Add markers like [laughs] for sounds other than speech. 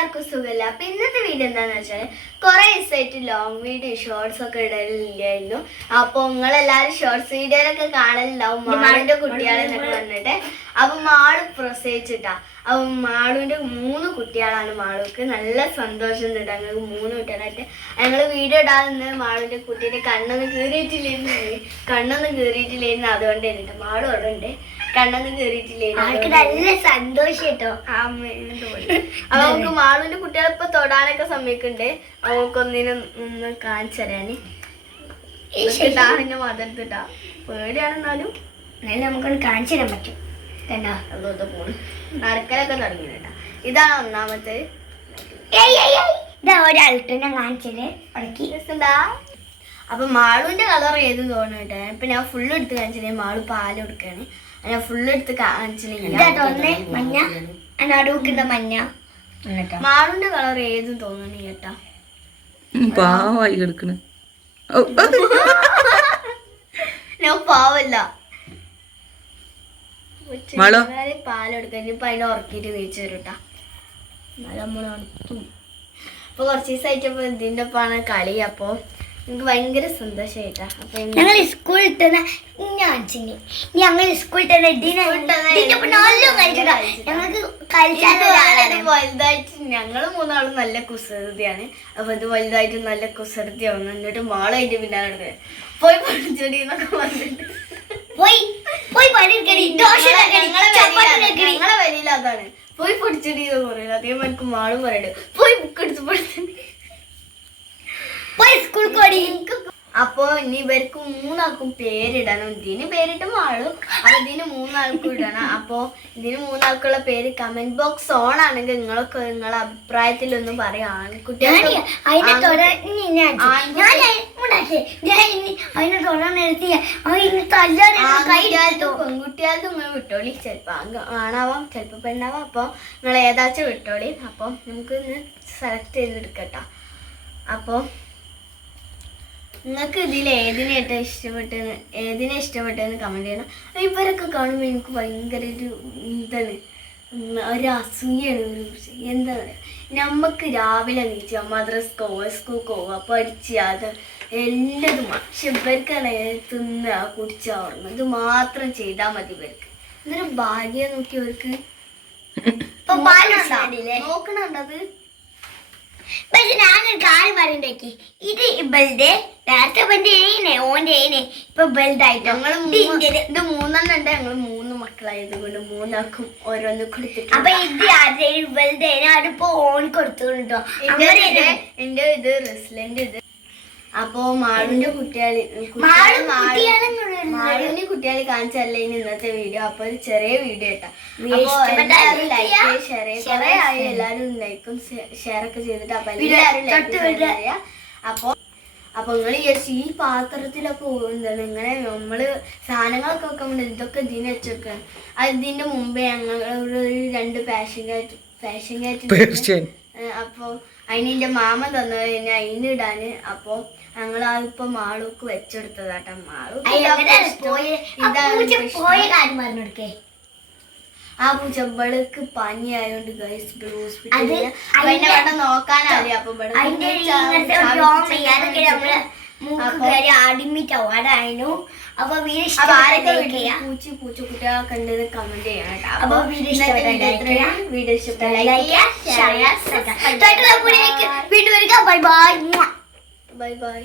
എല്ലാവർക്കും സുഖമില്ല? അപ്പം ഇന്നത്തെ വീഡിയോ എന്താണെന്ന് വെച്ചാൽ കുറേ ദിവസമായിട്ട് ലോങ് വീഡിയോ ഷോർട്സ് ഒക്കെ ഇടലില്ലായിരുന്നു അപ്പോൾ നിങ്ങളെല്ലാവരും ഷോർട്സ് വീഡിയോയിലൊക്കെ കാണലുണ്ടാവും മാളിന്റെ കുട്ടികളെന്നൊക്കെ പറഞ്ഞിട്ട്. അപ്പം മാൾ പ്രസവിച്ചിട്ടാ അപ്പം മാളുവിന്റെ മൂന്ന് കുട്ടികളാണ് മാളുക്ക്. നല്ല സന്തോഷം ഉണ്ട് ഞങ്ങൾക്ക് മൂന്ന് കുട്ടികളായിട്ട്. ഞങ്ങൾ വീഡിയോ ഇടാതെ നിന്ന് കുട്ടീന്റെ കണ്ണൊന്ന് കീറിയിട്ടില്ലായിരുന്നു. കണ്ണൊന്നും കീറിയിട്ടില്ലായിരുന്നു. അതുകൊണ്ട് തന്നെ മാളു അവിടെ ഉണ്ട്. കണ്ണൊന്നും കീറിയിട്ടില്ലായിരുന്നു. നല്ല സന്തോഷം കേട്ടോ. [laughs] അപ്പൊ നമുക്ക് മാളുവിന്റെ കുട്ടികളെ ഇപ്പൊ തൊടാനൊക്കെ സമയക്കുണ്ട് അവക്കൊന്നിനും ഒന്ന് കാണിച്ചു തരാന്. മതെടുത്തിട്ടാ പേടിയാണെന്നാലും എന്നാലും നമുക്കൊന്ന് കാണിച്ചു തരാൻ പറ്റും. കണ്ടോ അതോടെ പോണ്. നടക്കലൊക്കെ തുടങ്ങി കേട്ടാ. ഇതാണ് ഒന്നാമത്തെ. ഇതാ ഒരാൾക്ക് ഞാൻ കാണിച്ചത് ഉടക്കി. എന്താ അപ്പൊ മാളുവിന്റെ കളർ ഏത് തോന്നട്ടെ ഇപ്പൊ ഞാൻ ഫുള്ള് എടുത്ത് കാണിച്ചില്ലേ മാളു പാൽ കൊടുക്കാണ്. ഞാൻ ഫുള്ള് എടുത്ത് കാണിച്ചില്ല മഞ്ഞ? നടുക്കുന്ന മഞ്ഞ? കളർ ഏതും തോന്നണ കേട്ടാ. പാവായി കിടക്കണ്. ഞാൻ പാവല്ല. മാളു? പാലെടുക്കാൻ ഇനിയിപ്പൊ അതിനെ ഉറക്കിയിട്ട് നീച്ചു വരൂട്ടാ. എന്നാലും നമ്മൾ ഉണർത്തും അപ്പൊ കുറച്ച് ദിവസമായിട്ട് ഇപ്പൊ ഇതിന്റെ ഒപ്പാണ് കളി അപ്പൊ എനിക്ക് ഭയങ്കര സന്തോഷായിട്ടാ. അപ്പൊ ഇന്ന് ഞങ്ങൾ സ്കൂളിൽ തന്നെ ഞാൻ ചിന്നി ഞങ്ങൾ സ്കൂളിൽ തന്നെ ഇതിനെ തന്നെ ഇതിന്റെ ഒപ്പം നല്ല കളിച്ചിട്ടാ ഞങ്ങൾക്ക് കളിച്ചാൽ വലുതായിട്ട് ഞങ്ങൾ മൂന്നാളും നല്ല കുസൃതിയാണ്. അപ്പൊ ഇത് വലുതായിട്ട് നല്ല കുസൃതിയാണ് എന്നിട്ട് മാള അതിന്റെ പിന്നാലെ പോയി പഠിച്ചടി എന്നൊക്കെ പറഞ്ഞിട്ട്. പോയി. പോയി പണിയെടുക്കടി ദോശ ഞങ്ങളെ ചപ്പാത്തി വരിയില- ഉണ്ടാക്കടി. അതാണ് പോയി പഠിച്ചടി എന്ന് പറയുന്നത് അതേമാതിരിക്ക് മാളും പറയണ്ട് പോയി ബുക്ക് എടുത്ത് പഠിച്ചു പോയി സ്കൂൾ പോടി. അപ്പൊ ഇനി ഇവർക്ക് മൂന്നാൾക്കും പേരിടണം. ഇതിന് പേരിട്ട് മാളും. അപ്പൊ ഇതിന് മൂന്നാൾക്കും ഇടണം. അപ്പൊ ഇതിന് മൂന്നാൾക്കുള്ള പേര് കമന്റ് ബോക്സ് ഓൺ ആണെങ്കിൽ നിങ്ങളൊക്കെ നിങ്ങളെ പറയാം. തല്ലാൻ കൈ ആൺകുട്ടികൾക്കും പെൺകുട്ടികൾക്കും നിങ്ങൾ വിട്ടോളി. ചിലപ്പോ ആണാവാം ചിലപ്പോ പെണ്ണാവാം. അപ്പൊ നിങ്ങൾ ഏതാച്ചും വിട്ടോളി. അപ്പൊ നമുക്ക് ഇന്ന് സെലക്ട് ചെയ്തെടുക്കട്ടോ. അപ്പൊ നിങ്ങൾക്ക് ഇതിൽ ഏതിനെ ഏറ്റവും ഇഷ്ടപ്പെട്ടെന്ന് ഏതിനെ ഇഷ്ടപ്പെട്ടെന്ന് കമന്റ് ചെയ്യണം. ഇവരൊക്കെ കാണുമ്പോൾ എനിക്ക് ഭയങ്കര ഒരു എന്താണ് ഒരു അസൂയാണ് ഒരു എന്താ പറയുക നമുക്ക് രാവിലെ നീച്ച മദ്രസ് കോവ സ്കൂൾ കോവ പഠിച്ച് അത് എല്ലതും പക്ഷെ ഇവർക്കാണ് തിന്ന കുടിച്ച ഓർമ്മ ഇത് മാത്രം ചെയ്താൽ മതി ഇവർക്ക്. എന്നൊരു ഭാഗ്യം നോക്കി പാലുണ്ടാവില്ലേ നോക്കണുണ്ടത് പക്ഷെ ഞാനൊരു കാര്യം പറയണ്ടേക്ക് ഇത് ഇവളുടെ നേരത്തെ ഓന്റെ ഏനെ ഇപ്പൊ ബെൽഡായിട്ട് ഞങ്ങൾ ഇത് മൂന്നെണ്ണം ഉണ്ട് ഞങ്ങൾ മൂന്ന് മക്കളായത് കൊണ്ട് മൂന്നാൾക്കും ഓരോന്ന് കൊടുത്തിട്ട് അപ്പൊ ഇത് ആരുടെ ഇബളുടെ ആരും ഇപ്പൊ ഓൺ അങ്ങനെ ഇത് എന്റെ ഇത് റെസ്ലന്റ് ഇത് അപ്പൊ മാളുവിന്റെ കുട്ടികളി. മാളുവിന്റെ കുട്ടികളെ കാണിച്ചല്ലേ ഇനി ഇന്നത്തെ വീഡിയോ. അപ്പൊ ഒരു ചെറിയ വീഡിയോ എല്ലാവരും ലൈക്ക് ഷെയർ കുറെ ആയി എല്ലാരും ലൈക്കും ഷെയർ ഒക്കെ ചെയ്തിട്ട് അപ്പൊ. ചെയ്യാ. അപ്പൊ അപ്പൊ നിങ്ങൾ വിചാരിച്ചു ഈ പാത്രത്തിലൊക്കെ എന്താണ് ഇങ്ങനെ നമ്മൾ സാധനങ്ങളൊക്കെ വെക്കുമ്പോൾ ഇതൊക്കെ ഇതിന് വെച്ചെടുക്കണം അത് ഇതിന്റെ മുമ്പേ ഞങ്ങൾ ഒരു രണ്ട് പാഷൻ കാറ്റ് പാഷൻ കാറ്റ് അപ്പൊ അതിന് എന്റെ മാമ തന്നെ കഴിഞ്ഞാൽ അതിനിടാന് അപ്പൊ ഞങ്ങൾ മാളൂക്ക് വെച്ചെടുത്തതാട്ടോ. മാളൂക്ക് ഇഷ്ടം. പോയത്? ആ ആ പൂച്ചമ്പളക്ക് പനി ആയതുകൊണ്ട് ഗൈസ് ഹോസ്പിറ്റലിൽ അപ്പൊ നോക്കാനറിയാം. അപ്പൊ പൂച്ച പൂച്ച കുട്ടികളൊക്കെ ഉണ്ടെന്ന് കമന്റ് ചെയ്യണം അപ്പൊ വീഡിയോ ഇഷ്ടപ്പെട്ട വീണ്ടും വരിക. Bye bye. Bye bye